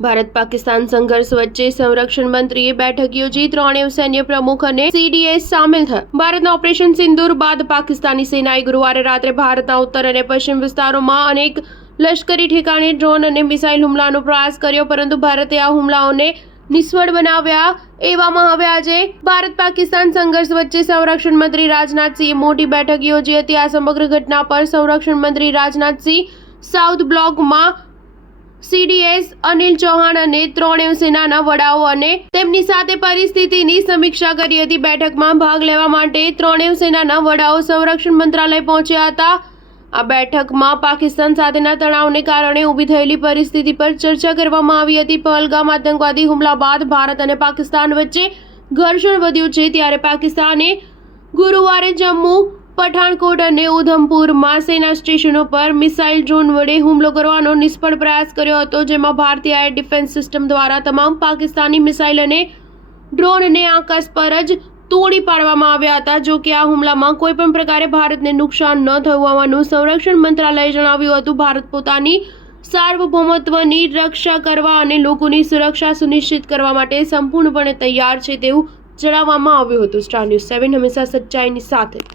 ભારત પાકિસ્તાન સંઘર્ષ વચ્ચે સંરક્ષણ મંત્રીએ બેઠક યોજી ત્રણેય સૈન્ય પ્રમુખ અને CDS સામેલ થયા। ભારતના ઓપરેશન સિંદૂર બાદ પાકિસ્તાની સેનાએ ગુરુવારે રાત્રે ભારતના ઉત્તર અને પશ્ચિમ વિસ્તારોમાં અનેક લશ્કરી ઠેકાણે ડ્રોન અને મિસાઇલ હુમલાનો પ્રયાસ કર્યો, પરંતુ ભારતે આ હુમલાઓને નિષ્ફળ બનાવ્યા। એવામાં હવે આજે ભારત પાકિસ્તાન સંઘર્ષ વચ્ચે સંરક્ષણ મંત્રી રાજનાથસિંહે મોટી બેઠક યોજી હતી। આ સમગ્ર ઘટના પર સંરક્ષણ મંત્રી રાજનાથસિંહ સાઉથ બ્લોકમાં CDS અનિલ ચૌહાણ અને ત્રણેય સેનાના વડાઓ અને તેમની સાથે પરિસ્થિતિની સમીક્ષા કરી હતી। બેઠકમાં ભાગ લેવા માટે ત્રણેય સેનાના વડાઓ સંરક્ષણ મંત્રાલય પહોંચ્યા હતા। આ બેઠકમાં પાકિસ્તાન સાથેના તણાવને કારણે ઊભી થયેલી પરિસ્થિતિ પર ચર્ચા કરવામાં આવી હતી। પહલગામ આતંકવાદી હુમલા બાદ ભારત અને પાકિસ્તાન વચ્ચે ઘર્ષણ વધ્યું છે, ત્યારે પાકિસ્તાને ગુરુવારે જમ્મુ, પઠાણકોટ અને ઉધમપુરમાં સેના સ્ટેશનો પર મિસાઇલ ડ્રોન વડે હુમલો કરવાનો નિષ્ફળ પ્રયાસ કર્યો હતો, જેમાં ભારતીય એર ડિફેન્સ સિસ્ટમ દ્વારા તમામ પાકિસ્તાની મિસાઇલ અને ડ્રોનને આકાશ પર જ તોડી પાડવામાં આવ્યા હતા। જો કે આ હુમલામાં કોઈ પણ પ્રકારે ભારતને નુકસાન ન થયું હોવાનું સંરક્ષણ મંત્રાલયે જણાવ્યું હતું। ભારત પોતાની સાર્વભૌમત્વની રક્ષા કરવા અને લોકોની સુરક્ષા સુનિશ્ચિત કરવા માટે સંપૂર્ણપણે તૈયાર છે તેવું જણાવવામાં આવ્યું હતું। સ્ટાર ન્યૂઝ 7 હંમેશા સચ્ચાઈની સાથે।